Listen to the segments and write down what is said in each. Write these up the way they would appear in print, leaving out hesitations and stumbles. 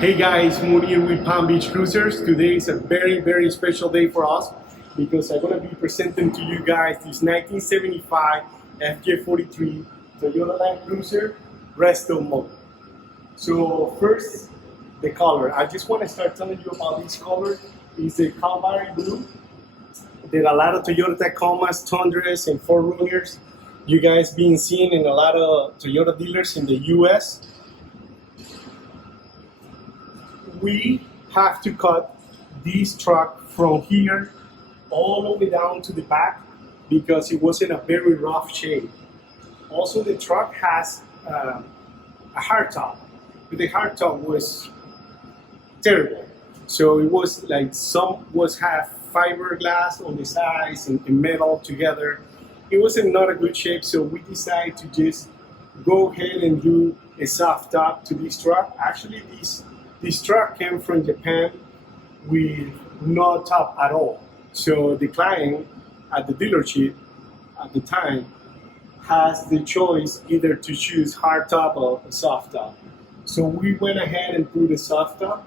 Hey guys, Munir with Palm Beach Cruisers. Today is a very special day for us because I'm going to be presenting to you guys this 1975 FJ43 Toyota Land Cruiser Restomod. So first, the color. I just want to start telling you about this color. It's a Cavalry blue that a lot of Toyota Tacomas, Tundras, and 4Runners you guys being seen in a lot of Toyota dealers in the US. We have to cut this truck from here all the way down to the back because it was in a very rough shape. Also, the truck has a hardtop, but the hardtop was terrible. So it was like some was half fiberglass on the sides and metal together. It was in not a good shape, so we decided to just go ahead and do a soft top to this truck. Actually, this truck came from Japan with no top at all. So the client at the dealership at the time has the choice either to choose hard top or a soft top. So we went ahead and put a soft top.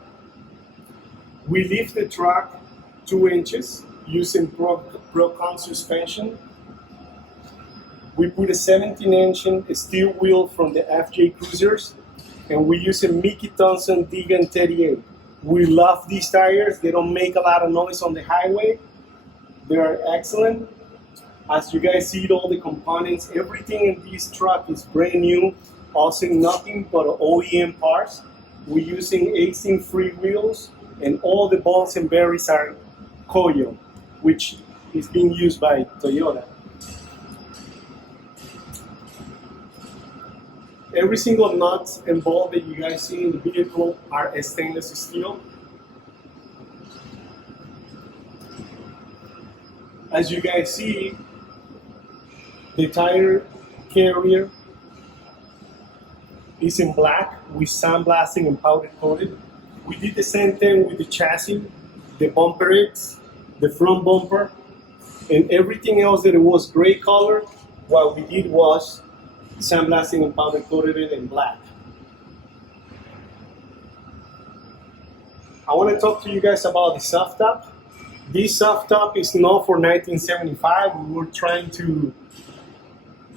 We lift the truck 2 inches using Procon suspension. We put a 17-inch steel wheel from the FJ Cruisers, and we use a Mickey Thompson Deegan 38. We love these tires. They don't make a lot of noise on the highway. They are excellent. As you guys see, all the components, everything in this truck is brand new, also nothing but OEM parts. We're using 18-free wheels, and all the balls and bearings are Koyo, which is being used by Toyota. Every single nut and bolt that you guys see in the vehicle are stainless steel. As you guys see, the tire carrier is in black with sandblasting and powder coated. We did the same thing with the chassis, the bumper X, the front bumper, and everything else that it was gray color. What we did was sandblasting and powder coated it in black. I want to talk to you guys about the soft top. This soft top is not for 1975. We were trying to,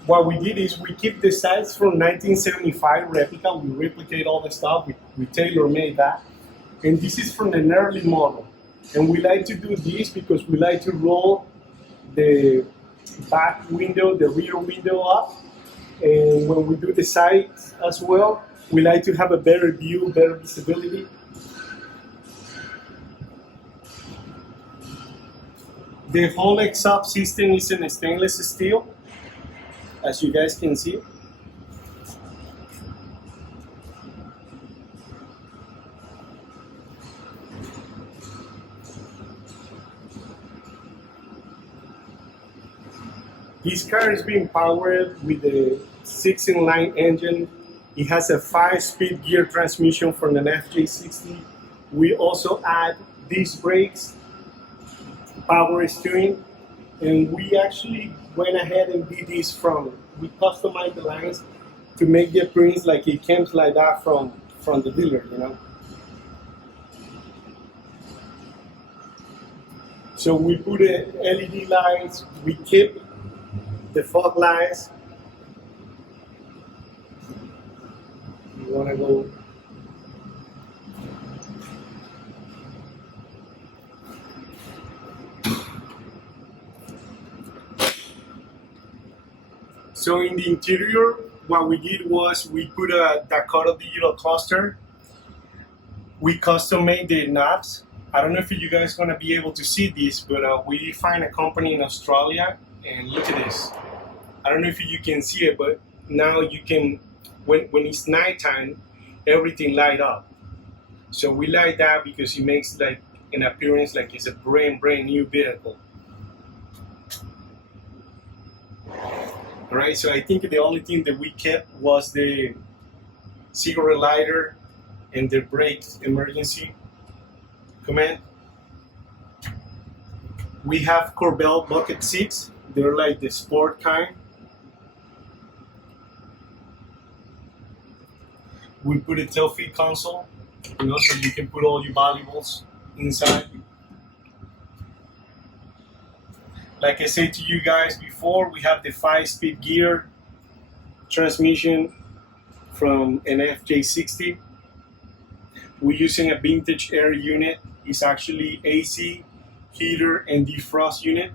what we did is we keep the size from 1975 replica. We replicate all the stuff. We tailor-made that. And this is from an early model. And we like to do this because we like to roll the back window, the rear window up. And when we do the sides as well, we like to have a better view, better visibility. The whole exhaust system is in stainless steel, as you guys can see. This car is being powered with a 6-in-line engine. It has a 5-speed gear transmission from an FJ60. We also add disc brakes, power steering, and we actually went ahead and did this we customized the lines to make the appearance like it comes like that from the dealer, you know. So we put LED lights, we keep the fog lights. You want to go. So in the interior, what we did was we put a Dakota digital cluster. We custom made the knobs. I don't know if you guys are going to be able to see this, but we find a company in Australia, and look at this. I don't know if you can see it, but now you can, when it's nighttime, everything light up. So we like that because it makes like an appearance like it's a brand new vehicle. All right, so I think the only thing that we kept was the cigarette lighter and the brake emergency command. We have Corbel bucket seats. They're like the sport kind. We put a tailgate console. so you can put all your valuables inside. Like I said to you guys before, we have the 5-speed gear transmission from an FJ43. We're using a vintage air unit. It's actually AC, heater, and defrost unit.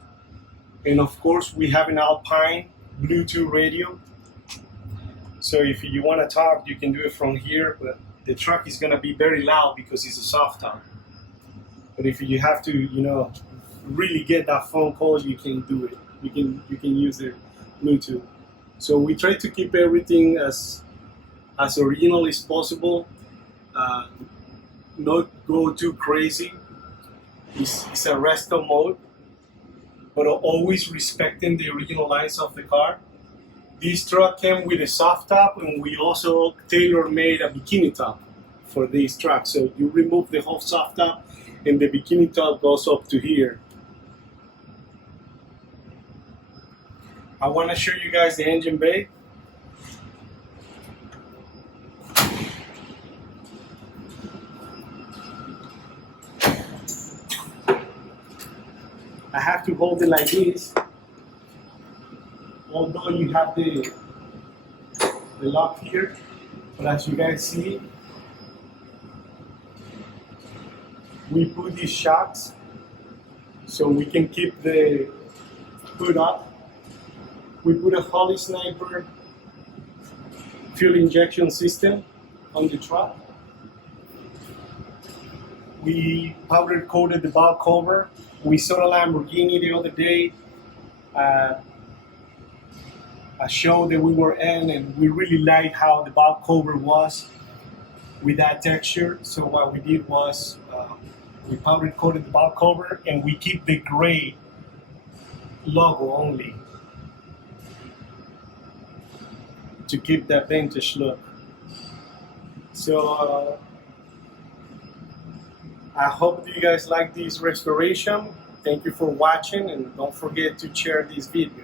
And of course, we have an Alpine Bluetooth radio. So if you want to talk, you can do it from here, but the truck is going to be very loud because it's a soft top. But if you have to, really get that phone call, you can do it. You can use the Bluetooth. So we try to keep everything as original as possible. Not go too crazy. It's a Restomod, but always respecting the original lines of the car. This truck came with a soft top, and we also tailor-made a bikini top for this truck. So you remove the whole soft top, and the bikini top goes up to here. I want to show you guys the engine bay. I have to hold it like this, although you have the lock here, but as you guys see, we put these shocks so we can keep the hood up. We put a Holy Sniper fuel injection system on the truck. We powder coated the valve cover. We saw a Lamborghini the other day, a show that we were in, and we really liked how the valve cover was with that texture. So what we did was we powder coated the valve cover, and we keep the gray logo only to keep that vintage look. So I hope you guys like this restoration. Thank you for watching, and don't forget to share this video.